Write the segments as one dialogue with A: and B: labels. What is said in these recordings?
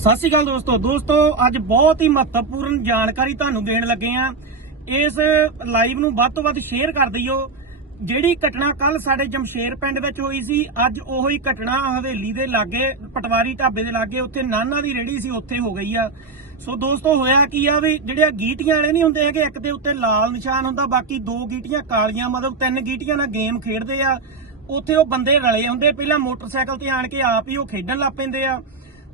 A: ਸਤਿ ਸ਼੍ਰੀ ਅਕਾਲ ਦੋਸਤੋ। ਦੋਸਤੋ, ਅੱਜ ਬਹੁਤ ਹੀ ਮਹੱਤਵਪੂਰਨ ਜਾਣਕਾਰੀ ਤੁਹਾਨੂੰ ਦੇਣ ਲੱਗੇ ਆ ਇਸ ਲਾਈਵ ਨੂੰ ਵੱਧ ਤੋਂ ਵੱਧ ਸ਼ੇਅਰ ਕਰ ਦਿਓ। ਜਿਹੜੀ ਘਟਨਾ ਕੱਲ ਸਾਡੇ ਜਮਸ਼ੇਰ ਪਿੰਡ ਵਿੱਚ ਹੋਈ ਸੀ, ਅੱਜ ਉਹੀ ਘਟਨਾ ਹਵੇਲੀ ਦੇ ਲਾਗੇ, ਪਟਵਾਰੀ ਢਾਬੇ ਦੇ ਲਾਗੇ, ਉੱਥੇ ਨਾਨਾ ਦੀ ਰੇੜੀ ਸੀ, ਉੱਥੇ ਹੋ ਗਈ ਆ। ਸੋ ਦੋਸਤੋ, ਹੋਇਆ ਕੀ ਆ ਵੀ ਜਿਹੜੀਆਂ ਗੀਟੀਆਂ ਵਾਲੇ ਨਹੀਂ ਹੁੰਦੇ ਹੈਗੇ, ਇੱਕ ਦੇ ਉੱਤੇ ਲਾਲ ਨਿਸ਼ਾਨ ਹੁੰਦਾ, ਬਾਕੀ ਦੋ ਗੀਟੀਆਂ ਕਾਲੀਆਂ, ਮਤਲਬ ਤਿੰਨ ਗੀਟੀਆਂ ਨਾਲ ਗੇਮ ਖੇਡਦੇ ਆ। ਉੱਥੇ ਉਹ ਬੰਦੇ ਰਲੇ ਹੁੰਦੇ, ਪਹਿਲਾਂ ਮੋਟਰਸਾਈਕਲ ਤੇ ਆਣ ਕੇ ਆਪ ਹੀ ਉਹ ਖੇਡਣ ਲੱਗ ਪੈਂਦੇ ਆ।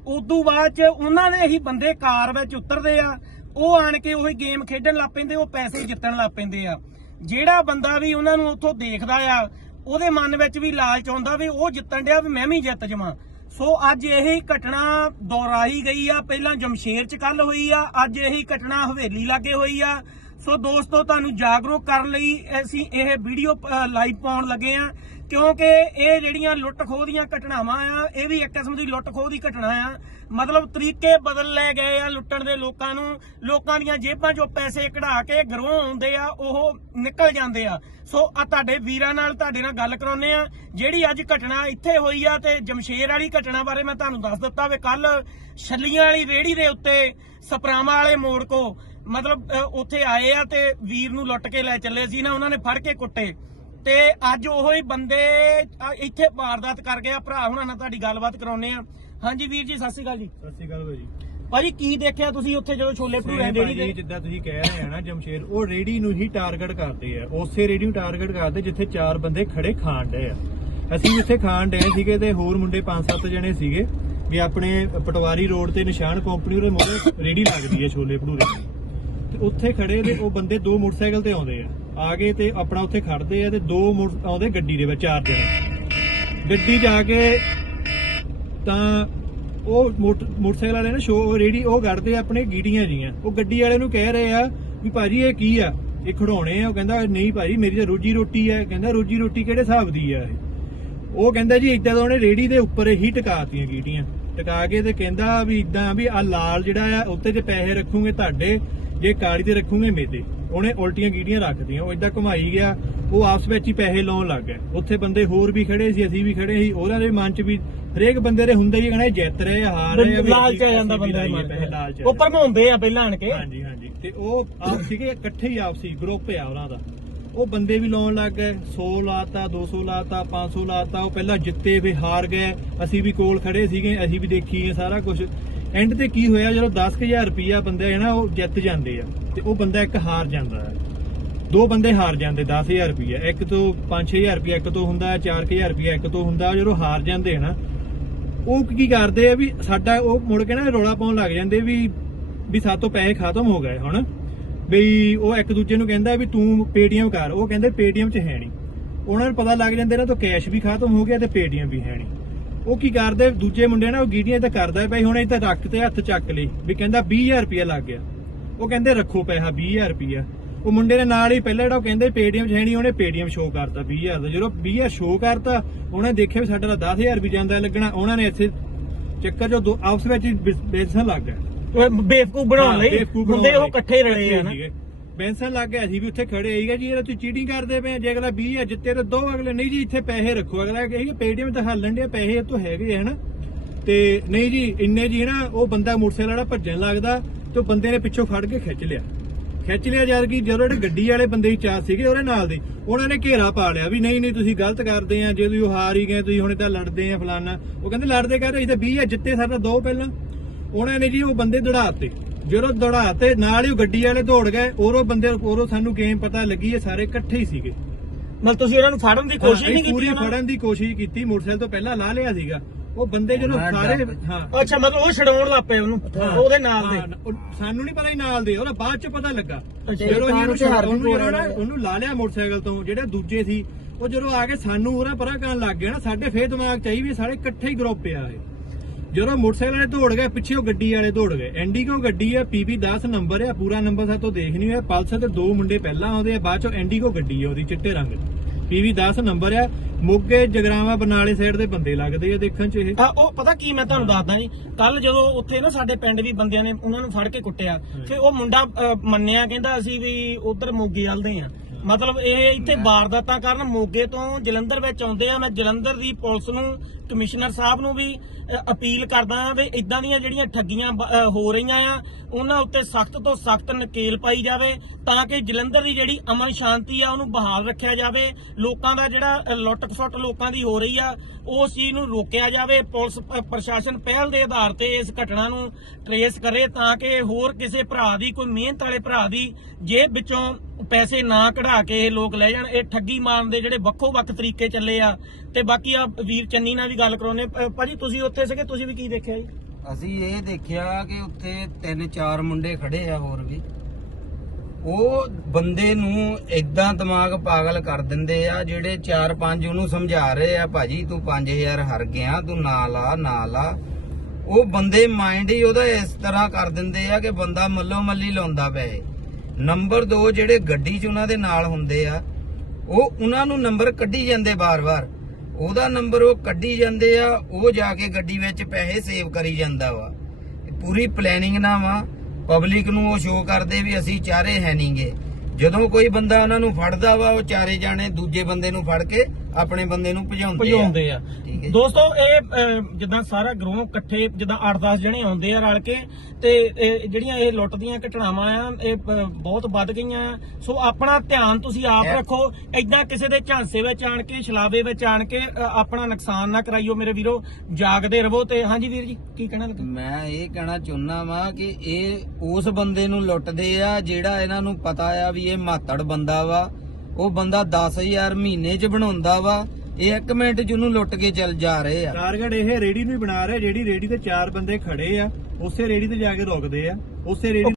A: ਉਦੋਂ ਬਾਅਦ ਚ ਉਹਨਾਂ ਨੇ ਹੀ ਬੰਦੇ ਕਾਰ ਵਿੱਚ ਉਤਰਦੇ ਆ, ਉਹ ਆਣ ਕੇ ਉਹੀ ਗੇਮ ਖੇਡਣ ਲੱਗ ਪੈਂਦੇ, ਉਹ ਪੈਸੇ ਜਿੱਤਣ ਲੱਗ ਪੈਂਦੇ ਆ। ਜਿਹੜਾ ਬੰਦਾ ਵੀ ਉਹਨਾਂ ਨੂੰ ਉੱਥੋਂ ਦੇਖਦਾ ਆ, ਉਹਦੇ ਮਨ ਵਿੱਚ ਵੀ ਲਾਲਚ ਆਉਂਦਾ ਵੀ ਉਹ ਜਿੱਤਣ ਡਿਆ ਵੀ ਮੈਂ ਵੀ ਜਿੱਤ ਜਾਵਾਂ। ਸੋ ਅੱਜ ਇਹੀ ਘਟਨਾ ਦੁਹਰਾਈ ਗਈ ਆ, ਪਹਿਲਾਂ ਜਮਸ਼ੇਰ ਚ ਕੱਲ ਹੋਈ ਆ, ਅੱਜ ਇਹੀ ਘਟਨਾ ਹਵੇਲੀ ਲਾਗੇ ਹੋਈ ਆ। ਸੋ ਦੋਸਤੋ, ਤੁਹਾਨੂੰ ਜਾਗਰੂਕ ਕਰਨ ਲਈ ਅਸੀਂ ਇਹ ਵੀਡੀਓ ਲਾਈਵ ਪਾਉਣ ਲੱਗੇ ਆ ਕਿਉਂਕਿ ਇਹ ਜਿਹੜੀਆਂ ਲੁੱਟ ਖੋਹ ਦੀਆਂ ਘਟਨਾਵਾਂ ਆ, ਇਹ ਵੀ ਇੱਕ ਕਿਸਮ ਦੀ ਲੁੱਟ ਖੋਹ ਦੀ ਘਟਨਾ ਆ। ਮਤਲਬ ਤਰੀਕੇ ਬਦਲ ਲੈ ਗਏ ਆ ਲੁੱਟਣ ਦੇ ਲੋਕਾਂ ਨੂੰ। ਲੋਕਾਂ ਦੀਆਂ ਜੇਬਾਂ 'ਚੋਂ ਪੈਸੇ ਕਢਾ ਕੇ ਗਰੋਹ ਆਉਂਦੇ ਆ, ਉਹ ਨਿਕਲ ਜਾਂਦੇ ਆ। ਸੋ ਆ ਤੁਹਾਡੇ ਵੀਰਾਂ ਨਾਲ ਤੁਹਾਡੇ ਨਾਲ ਗੱਲ ਕਰਾਉਨੇ ਆ ਜਿਹੜੀ ਅੱਜ ਘਟਨਾ ਇੱਥੇ ਹੋਈ ਆ ਤੇ ਜਮਸ਼ੇਰ ਵਾਲੀ ਘਟਨਾ ਬਾਰੇ ਮੈਂ ਤੁਹਾਨੂੰ ਦੱਸ ਦਿੱਤਾ ਵੀ ਕੱਲ ਛੱਲੀਆਂ ਵਾਲੀ ਰੇੜੀ ਦੇ ਉੱਤੇ ਸਪਰਾਵਾਂ ਵਾਲੇ ਮੋੜ ਕੋ ਮਤਲਬ ਉੱਥੇ ਆਏ ਆ ਤੇ ਵੀਰ ਨੂੰ ਲੁੱਟ ਕੇ ਲੈ ਚੱਲੇ ਸੀ ਨਾ ਉਹਨਾਂ ਨੇ ਫੜ ਕੇ ਕੁੱਟੇ। ਤੇ ਅੱਜ ਉਹੋ ਹੀ ਬੰਦੇ ਇੱਥੇ ਵਾਰਦਾਤ ਕਰ ਗਏ ਆ ਭਰਾ ਹੁਣਾਂ ਨਾਲ ਤੁਹਾਡੀ ਗੱਲਬਾਤ ਕਰਾਉਨੇ ਆ। ਹਾਂਜੀ ਵੀਰ ਜੀ ਸਤਿ ਸ਼੍ਰੀ ਅਕਾਲ ਜੀ।
B: ਸਤਿ ਸ਼੍ਰੀ ਅਕਾਲ ਭਾਜੀ।
A: ਭਾਜੀ ਕੀ ਦੇਖਿਆ ਤੁਸੀਂ ਉੱਥੇ ਜਦੋਂ ਛੋਲੇ ਭਟੂਰੇ
B: ਭਾਜੀ
A: ਦੇ
B: ਜਿੱਦਾਂ ਤੁਸੀਂ ਕਹਿ ਰਹੇ ਆ ਨਾ ਜਮਸ਼ੇਰ ਉਹ ਰੇੜੀ ਨੂੰ ਹੀ ਟਾਰਗੇਟ ਕਰਦੇ ਆ। ਉਸੇ ਰੇੜੀ ਨੂੰ ਟਾਰਗੇਟ ਕਰਦੇ ਜਿੱਥੇ ਚਾਰ ਬੰਦੇ ਖੜੇ ਖਾਣ ਡਏ ਆ। ਅਸੀਂ ਉੱਥੇ ਖਾਣ ਡਏ ਸੀਗੇ ਤੇ ਹੋਰ ਮੁੰਡੇ 5-7 ਜਣੇ ਸੀਗੇ ਵੀ ਆਪਣੇ ਪਟਵਾਰੀ ਰੋਡ ਤੇ ਨਿਸ਼ਾਨ ਕੰਪਨੀ ਉਹਦੇ ਮੋੜੇ ਰੇੜੀ ਲੱਗਦੀ ਹੈ ਛੋਲੇ ਭਟੂਰੇ। ਦੀ। ਉੱਥੇ ਖੜੇ ਨੇ, ਉਹ ਬੰਦੇ ਦੋ ਮੋਟਰਸਾਈਕਲ ਤੇ ਆਉਂਦੇ ਆ। ਆ ਗਏ ਤੇ ਆਪਣਾ ਉੱਥੇ ਖੜਦੇ ਆ ਤੇ ਦੋ ਆਉਂਦੇ ਗੱਡੀ ਦੇ ਵਿੱਚ, ਚਾਰ ਜਣੇ। ਗੱਡੀ ਜਾ ਕੇ ਤਾਂ ਉਹ ਮੋਟਰਸਾਈਕਲ ਵਾਲੇ ਨੇ ਸ਼ੋ ਰੇੜੀ ਉਹ ਕੱਢਦੇ ਆਪਣੇ ਗੀੜੀਆਂ ਜੀਆਂ। ਉਹ ਗੱਡੀ ਵਾਲੇ ਨੂੰ ਕਹਿ ਰਹੇ ਆ ਵੀ ਭਾਜੀ ਇਹ ਕੀ ਆ? ਇਹ ਖੜਾਉਣੇ ਆ। ਉਹ ਕਹਿੰਦਾ, ਨਹੀਂ ਭਾਜੀ, ਮੇਰੀ ਤਾਂ ਰੋਜੀ ਰੋਟੀ ਆ। ਕਹਿੰਦਾ, ਰੋਜੀ ਰੋਟੀ ਕਿਹੜੇ ਹਿਸਾਬ ਦੀ ਆ ਉਹ ਕਹਿੰਦਾ ਜੀ ਇਦਾਂ ਤਾਂ ਉਹਨੇ ਰੇੜੀ ਦੇ ਉੱਪਰ ਹੀ ਟਿਕਾਤੀਆਂ ਗੀਟੀਆਂ। ਟਿਕਾ ਕੇ ਤੇ ਕਹਿੰਦਾ ਵੀ ਇਦਾਂ ਵੀ ਆ ਲਾਲ ਜਿਹੜਾ ਆ, ਉੱਤੇ ਜੇ ਪੈਸੇ ਰੱਖੂਗੇ ਤੁਹਾਡੇ ਜੇ ਕਾਲੀ ਤੇ ਰੱਖੂਗੇ ਮੇਤੇ ਉਹਨੇ ਉਲਟੀਆਂ ਗੀਟੀਆਂ ਰੱਖਦੀਆਂ ਉਹ ਇਦਾਂ ਘੁਮਾਈ ਗਿਆ ਉਹ ਆਪਸ ਵਿੱਚ ਹੀ ਪੈਸੇ ਲਾਉਣ ਲੱਗ ਗਿਆ ਉੱਥੇ ਬੰਦੇ ਹੋਰ ਵੀ ਖੜੇ ਸੀ ਅਸੀਂ ਵੀ ਖੜੇ ਸੀ ਉਹਨਾਂ ਦੇ ਮਨ 'ਚ ਵੀ ਹਰੇਕ ਬੰਦੇ ਦੇ ਹੁੰਦਾ ਹੀ ਕਹਿੰਦਾ ਇਹ ਜਿੱਤ ਰਹੇ ਆ ਹਾਰ ਰਹੇ
A: ਲਾਲਚ ਆ ਜਾਂਦਾ ਬੰਦੇ ਦੇ ਉਹ ਭਰਮਾਉਂਦੇ ਆ ਪਹਿਲਾਂ ਆਣ ਕੇ।
B: ਹਾਂਜੀ ਹਾਂਜੀ। ਤੇ ਉਹ ਆਪ ਸੀਗੇ ਇਕੱਠੇ ਹੀ ਆਪ ਸੀ ਗਰੁੱਪ ਆ ਉਹਨਾਂ ਦਾ। ਉਹ ਬੰਦੇ ਵੀ ਲਾਉਣ ਲੱਗ ਗਏ 100 ਲਾਤਾ 200 ਲਾਤਾ 500 ਲਾਤਾ ਉਹ ਪਹਿਲਾਂ ਜਿੱਤੇ ਵੀ ਹਾਰ ਗਏ। ਅਸੀਂ ਵੀ ਕੋਲ ਖੜੇ ਸੀਗੇ ਅਸੀਂ ਵੀ ਦੇਖੀ ਸਾਰਾ ਕੁਝ ਐਂਡ ਤੇ ਕੀ ਹੋਇਆ? ਜਦੋਂ 10000 ਰੁਪਇਆ ਬੰਦੇ ਹੈ ਨਾ, ਉਹ ਜਿੱਤ ਜਾਂਦੇ ਆ ਤੇ ਉਹ ਬੰਦਾ ਇੱਕ ਹਾਰ ਜਾਂਦਾ ਹੈ। ਦੋ ਬੰਦੇ ਹਾਰ ਜਾਂਦੇ 10000 ਰੁਪਇਆ ਇੱਕ ਤੋਂ 5-6000 ਰੁਪਇਆ ਇੱਕ ਤੋਂ ਹੁੰਦਾ 4000 ਰੁਪਿਆ ਇੱਕ ਤੋਂ ਹੁੰਦਾ ਜਦੋਂ ਹਾਰ ਜਾਂਦੇ ਆ ਉਹ ਕੀ ਕਰਦੇ ਆ ਵੀ ਸਾਡਾ ਉਹ ਮੁੜ ਕੇ ਨਾ ਰੋਲਾ ਪਾਉਣ ਲੱਗ ਜਾਂਦੇ ਵੀ ਵੀ ਸਾਤੋਂ ਪੈਸੇ ਖਤਮ ਹੋ ਗਏ ਹੁਣ। ਬਈ ਉਹ ਇੱਕ ਦੂਜੇ ਨੂੰ ਕਹਿੰਦਾ ਵੀ ਤੂੰ ਪੇਟੀਐਮ ਕਰ। ਉਹ ਕਹਿੰਦੇ ਪੇਟੀਐਮ 'ਚ ਹੈ ਨਹੀਂ। ਉਹਨਾਂ ਨੂੰ ਪਤਾ ਲੱਗ ਜਾਂਦਾ ਨਾ, ਤਾਂ ਕੈਸ਼ ਵੀ ਖਤਮ ਹੋ ਗਿਆ ਤੇ ਪੇਟੀਐਮ ਵੀ ਹੈ ਨਹੀਂ। ਉਹ ਕੀ ਕਰਦੇ? ਦੂਜੇ ਮੁੰਡੇ ਨਾ ਉਹ ਗੀਡੀਆਂ ਤਾਂ ਕਰਦਾ ਬਈ ਹੁਣ ਇਹ ਤਾਂ ਰੱਖ ਤੇ ਹੱਥ ਚੱਕ ਲਈ ਵੀ ਕਹਿੰਦਾ 20000 ਰੁਪਇਆ ਲੱਗ ਗਿਆ। ਉਹ ਕਹਿੰਦੇ ਰੱਖੋ ਪੈਸਾ 20000 ਰੁਪਇਆ। ਉਹ ਮੁੰਡੇ ਨੇ ਨਾਲ ਹੀ ਪਹਿਲਾਂ ਜਿਹੜਾ ਉਹ ਕਹਿੰਦੇ ਪੇਟੀਐਮ ਨਹੀਂ ਉਹਨੇ ਪੇਟੀਐਮ ਸ਼ੋਅ ਕਰਤਾ 20000 ਦਾ। ਜਦੋਂ 20000 ਸ਼ੋਅ ਕਰਤਾ ਉਹਨੇ ਦੇਖਿਆ ਵੀ ਸਾਡਾ ਤਾਂ 10000 ਵੀ ਜਾਂਦਾ ਲੱਗਣਾ। ਉਹਨਾਂ ਨੇ ਇੱਥੇ ਚੱਕਰ ਜੋ ਆਪਸ ਵਿੱਚ ਹੀ ਲੱਗ ਗਿਆ
A: ਬੇਵਕੂਫ ਬਣਾਉਣ ਲਈ। ਉਹ। ਇਕੱਠੇ ਰਲੇ ਆ ਨਾ।
B: ਬੈਂਸਨ ਲੱਗ ਗਿਆ ਸੀ ਵੀ ਉੱਥੇ ਖੜੇ ਸੀਗਾ ਜੀ ਇਹ ਤੁਸੀਂ ਚੀਟਿੰਗ ਕਰਦੇ ਪਏ ਆ, ਜੇ ਅਗਲਾ 20 ਆ ਜਿੱਤੇ ਤਾਂ ਦੋ ਅਗਲੇ। ਨਹੀਂ ਜੀ ਇੱਥੇ ਪੈਸੇ ਰੱਖੋ। ਅਗਲਾ ਕਹੇਗਾ ਪੇਟੀਐਮ ਤਾਂ ਹੱਲਣ ਦੇ ਪੈਸੇ ਇਹ ਤੋਂ ਹੈਗੇ ਆ ਹਨਾ? ਤੇ ਨਹੀਂ ਜੀ ਇੰਨੇ ਜੀ ਨਾ ਉਹ ਬੰਦਾ ਮੋਟਰਸਾਈਕਲ ਵਾਲਾ ਭੱਜਣ ਲੱਗਦਾ ਤੇ ਉਹ ਬੰਦੇ ਨੇ ਪਿੱਛੋਂ ਫੜ ਕੇ ਖਿੱਚ ਲਿਆ। ਖਿੱਚ ਲਿਆ ਜਦ ਕਿ ਜਦੋਂ ਜਿਹੜੇ ਗੱਡੀ ਵਾਲੇ ਬੰਦੇ ਹੀ ਚਾਰ ਸੀਗੇ ਉਹਦੇ ਨਾਲ ਦੇ ਉਹਨਾਂ ਨੇ ਘੇਰਾ ਪਾ ਲਿਆ ਵੀ ਨਹੀਂ ਨਹੀਂ ਤੁਸੀਂ ਗਲਤ ਕਰਦੇ ਆ। ਜੇ ਤੁਸੀਂ ਉਹ ਹਾਰ ਹੀ ਗਏ ਤੁਸੀਂ ਹੁਣ ਤਾਂ ਲੜਦੇ ਆ ਫਲਾਨਾ। ਉਹ ਕਹਿੰਦੇ ਲੜਦੇ ਕਰਦੇ ਅਸੀਂ ਤਾਂ 20 ਆ ਜਿੱਤੇ ਸਾਡਾ ਦੋ ਪਹਿਲਾਂ। ਉਹਨਾਂ ਨੇ ਜੀ ਉਹ ਬੰਦੇ ਦੜਾਤੇ। ਜਦੋਂ ਦੜਾਤੇ ਨਾਲ ਹੀ ਉਹ ਗੱਡੀ ਵਾਲੇ ਦੌੜ ਗਏ ਔਰੋਂ ਬੰਦੇ ਔਰੋਂ ਸਾਨੂੰ ਗੇਮ ਪਤਾ ਲੱਗੀ ਇਹ ਸਾਰੇ ਇਕੱਠੇ ਹੀ ਸੀਗੇ।
A: ਮਤਲਬ ਤੁਸੀਂ ਉਹਨਾਂ ਨੂੰ ਫੜਨ ਦੀ ਕੋਸ਼ਿਸ਼ ਨਹੀਂ
B: ਪੂਰੀ
A: ਕੀਤੀ ਨੇ?
B: ਫੜਨ ਦੀ ਕੋਸ਼ਿਸ਼ ਕੀਤੀ ਮੋਟਰਸਾਈਕਲ ਤੋਂ ਪਹਿਲਾਂ ਲਾ ਲਿਆ ਸੀਗਾ। ਉਹ ਬੰਦੇ ਜਦੋਂ ਸਾਰੇ ਹਾਂ।
A: ਅੱਛਾ ਮਤਲਬ ਉਹ ਛਡਾਉਣ ਲੱਗ ਪਏ ਉਹਨੂੰ ਉਹਦੇ ਨਾਲ ਦੇ।
B: ਸਾਨੂੰ ਨਹੀਂ ਪਤਾ ਹੀ ਨਾਲ ਦੇ ਉਹਦਾ ਬਾਅਦ ਚ ਪਤਾ ਲੱਗਾ। ਜਦੋਂ ਹੀ ਉਹਨੂੰ
A: ਤਾਂ
B: ਉਹਨੂੰ ਲਾ ਲਿਆ ਮੋਟਰਸਾਈਕਲ ਤੋਂ ਜਿਹੜੇ ਦੂਜੇ ਸੀ ਉਹ ਜਦੋਂ ਆ ਕੇ ਸਾਨੂੰ ਉਹਨਾਂ ਪਰਾਂ ਕਰਨ ਲੱਗ ਗਏ ਨਾ ਸਾਡੇ ਫੇਰ ਦਿਮਾਗ ਚ ਆਈ ਵੀ ਸਾਰੇ ਇਕੱਠੇ ਹੀ ਗਰੁੱਪ ਆ ਇਹ। ਜਦੋਂ ਮੋਟਰਸਾਈਕਲ ਵਾਲੇ ਦੌੜ ਗਏ ਪਿੱਛੇ ਉਹ ਗੱਡੀ ਵਾਲੇ ਦੌੜ ਗਏ। ਐਂਡੀਗੋ ਗੱਡੀ ਆ? ਪੀਬੀ 10 ਨੰਬਰ ਆ ਪੂਰਾ ਨੰਬਰ ਸਾਤੋਂ ਦੇਖ ਨਹੀਂ ਹੋਇਆ। ਪਲਸਰ ਤੇ ਦੋ ਮੁੰਡੇ ਪਹਿਲਾਂ ਆਉਂਦੇ ਆ ਬਾਅਦ ਚੋਂ ਐਂਡੀਗੋ ਗੱਡੀ ਆ ਉਹਦੀ ਚਿੱਟੇ ਰੰਗ ਦੀ। ਪੀਬੀ 10 ਨੰਬਰ ਆ ਮੋਗੇ ਜਗਰਾਵਾ ਬਰਨਾਲੇ ਸਾਈਡ ਦੇ ਬੰਦੇ ਲੱਗਦੇ ਆ ਦੇਖਣ ਚ ਇਹ।
A: ਆ ਉਹ ਪਤਾ ਕੀ ਮੈਂ ਤੁਹਾਨੂੰ ਦੱਸਦਾ ਜੀ ਕੱਲ ਜਦੋਂ ਉੱਥੇ ਨਾ ਸਾਡੇ ਪਿੰਡ ਵੀ ਬੰਦਿਆਂ ਨੇ ਉਹਨਾਂ ਨੂੰ ਫੜ ਕੇ ਕੁੱਟਿਆ ਫਿਰ ਉਹ ਮੁੰਡਾ ਅ, ਮੰਨਿਆ ਕਹਿੰਦਾ ਅਸੀਂ ਵੀ ਉਧਰ ਮੋਗੇ ਵੱਲਦੇ ਆ। ਮਤਲਬ ਇਹ ਇੱਥੇ ਵਾਰਦਾਤਾਂ ਕਾਰਨ ਮੋਗੇ ਤੋਂ ਜਲੰਧਰ ਵਿੱਚ ਆਉਂਦੇ ਆ। ਮੈਂ ਜਲੰਧਰ ਦੀ ਪੁਲਿਸ ਨੂੰ ਕਮਿਸ਼ਨਰ ਸਾਹਿਬ ਨੂੰ ਵੀ ਅਪੀਲ ਕਰਦਾ ਹਾਂ ਵੀ ਇਦਾਂ ਦੀਆਂ ਜਿਹੜੀਆਂ ਠੱਗੀਆਂ ਹੋ ਰਹੀਆਂ ਆ ਉਹਨਾਂ ਉੱਤੇ ਸਖਤ ਤੋਂ ਸਖਤ ਨਕੇਲ ਪਾਈ ਜਾਵੇ ਤਾਂ ਕਿ ਜਲੰਧਰ ਦੀ ਜਿਹੜੀ ਅਮਨ ਸ਼ਾਂਤੀ ਆ ਉਹਨੂੰ ਬਹਾਲ ਰੱਖਿਆ ਜਾਵੇ। ਲੋਕਾਂ ਦਾ ਜਿਹੜਾ ਅ, ਲੁੱਟ ਖਸੁੱਟ ਲੋਕਾਂ ਦੀ ਹੋ ਰਹੀ ਆ ਉਸ ਚੀਜ਼ ਨੂੰ ਰੋਕਿਆ ਜਾਵੇ। ਪੁਲਿਸ ਪ੍ਰਸ਼ਾਸਨ ਪਹਿਲ ਦੇ ਆਧਾਰ ਤੇ ਇਸ ਘਟਨਾ ਨੂੰ ਟਰੇਸ ਕਰੇ ਤਾਂ ਕਿ ਹੋਰ ਕਿਸੇ ਭਰਾ ਦੀ ਕੋਈ ਮਿਹਨਤ ਵਾਲੇ ਭਰਾ ਦੀ ਜੇਬ ਵਿੱਚੋਂ ਪੈਸੇ ਨਾ ਕਢਾ ਕੇ ਇਹ ਲੋਕ ਲੈ ਜਾਣ, ਇਹ ਠੱਗੀ ਮਾਰਨ ਦੇ ਜਿਹੜੇ ਵੱਖੋ ਵੱਖ ਤਰੀਕੇ ਚੱਲੇ ਆ। ਤੇ ਬਾਕੀ ਆ ਵੀਰ ਚੰਨੀ ਨਾਲ ਵੀ ਗੱਲ ਕਰਾਉਨੇ ਭਾਜੀ, ਤੁਸੀਂ ਉੱਥੇ ਸੀਗੇ, ਤੁਸੀਂ ਵੀ ਕੀ ਦੇਖਿਆ ਜੀ?
C: ਅਸੀਂ ਇਹ ਦੇਖਿਆ ਕਿ ਉੱਥੇ ਤਿੰਨ ਚਾਰ ਮੁੰਡੇ ਖੜੇ ਆ ਹੋਰ ਵੀ। ਉਹ ਬੰਦੇ ਨੂੰ ਇਦਾਂ ਦਿਮਾਗ ਪਾਗਲ ਕਰ ਦਿੰਦੇ ਆ, ਜਿਹੜੇ ਚਾਰ ਪੰਜ ਉਹਨੂੰ ਸਮਝਾ ਰਹੇ ਆ, ਭਾਜੀ, ਤੂੰ 5000 ਹਰ ਗਿਆ, ਤੂੰ ਨਾ ਲਾ ਨਾ ਲਾ। ਉਹ ਬੰਦੇ ਮਾਈਂਡ ਹੀ ਉਹਦਾ ਇਸ ਤਰ੍ਹਾਂ ਕਰ ਦਿੰਦੇ ਆ ਕਿ ਬੰਦਾ ਮੱਲੋ ਮੱਲੀ ਲਾਉਂਦਾ ਪਿਆ ਨੰਬਰ 2 ਜਿਹੜੇ ਗੱਡੀ 'ਚ ਉਹਨਾਂ ਦੇ ਨਾਲ ਹੁੰਦੇ ਆ, ਉਹ ਉਹਨਾਂ ਨੂੰ ਨੰਬਰ ਕੱਢੀ ਜਾਂਦੇ ਬਾਰ-ਬਾਰ। ਉਹਦਾ ਨੰਬਰ ਉਹ ਕੱਢੀ ਜਾਂਦੇ ਆ, ਉਹ ਜਾ ਕੇ ਗੱਡੀ ਵਿੱਚ ਪੈਸੇ ਸੇਵ ਕਰੀ ਜਾਂਦਾ ਵਾ। ਪੂਰੀ ਪਲੈਨਿੰਗ ਨਾ ਵਾ ਪਬਲਿਕ ਨੂੰ ਉਹ ਸ਼ੋਅ ਕਰਦੇ ਵੀ ਅਸੀਂ ਚਾਰੇ ਹੈ ਨਹੀਂਗੇ ਜਦੋਂ ਕੋਈ ਬੰਦਾ ਉਹਨਾਂ ਨੂੰ ਫੜਦਾ ਵਾ, ਉਹ ਚਾਰੇ ਜਾਣੇ ਦੂਜੇ ਬੰਦੇ ਨੂੰ ਫੜ ਕੇ ਆਪਣੇ ਬੰਦੇ ਨੂੰ ਭਜਾਉਂਦੇ ਆ।
A: ਭਜਾਉਂਦੇ ਆ।
C: ਠੀਕ ਹੈ ਜੀ।
A: ਦੋਸਤੋ ਇਹ ਅਹ, ਜਿੱਦਾਂ ਸਾਰਾ ਗਰੋਹ ਇਕੱਠੇ ਜਿੱਦਾਂ 8-10 ਜਣੇ ਆਉਂਦੇ ਆ ਰਲ ਕੇ ਤੇ ਇਹ ਜਿਹੜੀਆਂ ਇਹ ਲੁੱਟ ਦੀਆਂ ਘਟਨਾਵਾਂ ਆ ਇਹ ਅਹ, ਬਹੁਤ ਵੱਧ ਗਈਆਂ ਆ। ਸੋ ਆਪਣਾ ਧਿਆਨ ਤੁਸੀਂ ਆਪ
C: ਇਹ-
A: ਰੱਖੋ। ਐਦਾਂ ਕਿਸੇ ਦੇ ਝਾਂਸੇ ਵਿੱਚ ਆਣ ਕੇ ਛਲਾਵੇ ਵਿੱਚ ਆਣ ਕੇ ਅਹ, ਆਪਣਾ ਨੁਕਸਾਨ ਨਾ ਕਰਾਈਓ ਮੇਰੇ ਵੀਰੋ। ਜਾਗਦੇ ਰਹੋ ਤੇ ਹਾਂਜੀ ਵੀਰ ਜੀ ਕੀ ਕਹਿਣਾ ਲੱਗਾ?
C: ਮੈਂ ਇਹ ਕਹਿਣਾ ਚਾਹੁੰਦਾ ਵਾਂ ਕਿ ਇਹ ਉਸ ਬੰਦੇ ਨੂੰ ਲੁੱਟਦੇ ਆ ਜਿਹੜਾ ਇਹਨਾਂ ਨੂੰ ਪਤਾ ਆ ਵੀ ਇਹ ਮਾਤੜ ਬੰਦਾ ਵਾ। ਉਹ ਬੰਦਾ 10000 ਮਹੀਨੇ 'ਚ ਬਣਾਉਂਦਾ ਵਾ, ਇਹ 1 ਮਿੰਟ 'ਚ ਉਹਨੂੰ ਲੁੱਟ ਕੇ ਚੱਲ ਜਾ ਰਹੇ ਆ।
B: ਟਾਰਗੇਟ ਇਹ ਰੇੜੀ ਨੂੰ ਹੀ ਬਣਾ ਰਿਹਾ ਜਿਹੜੀ ਰੇੜੀ ਤੇ ਚਾਰ ਬੰਦੇ ਖੜੇ ਆ, ਉਸੇ ਰੇੜੀ ਤੇ ਜਾ ਕੇ ਰੁਕਦੇ ਆ, ਉਸੇ ਰੇੜੀ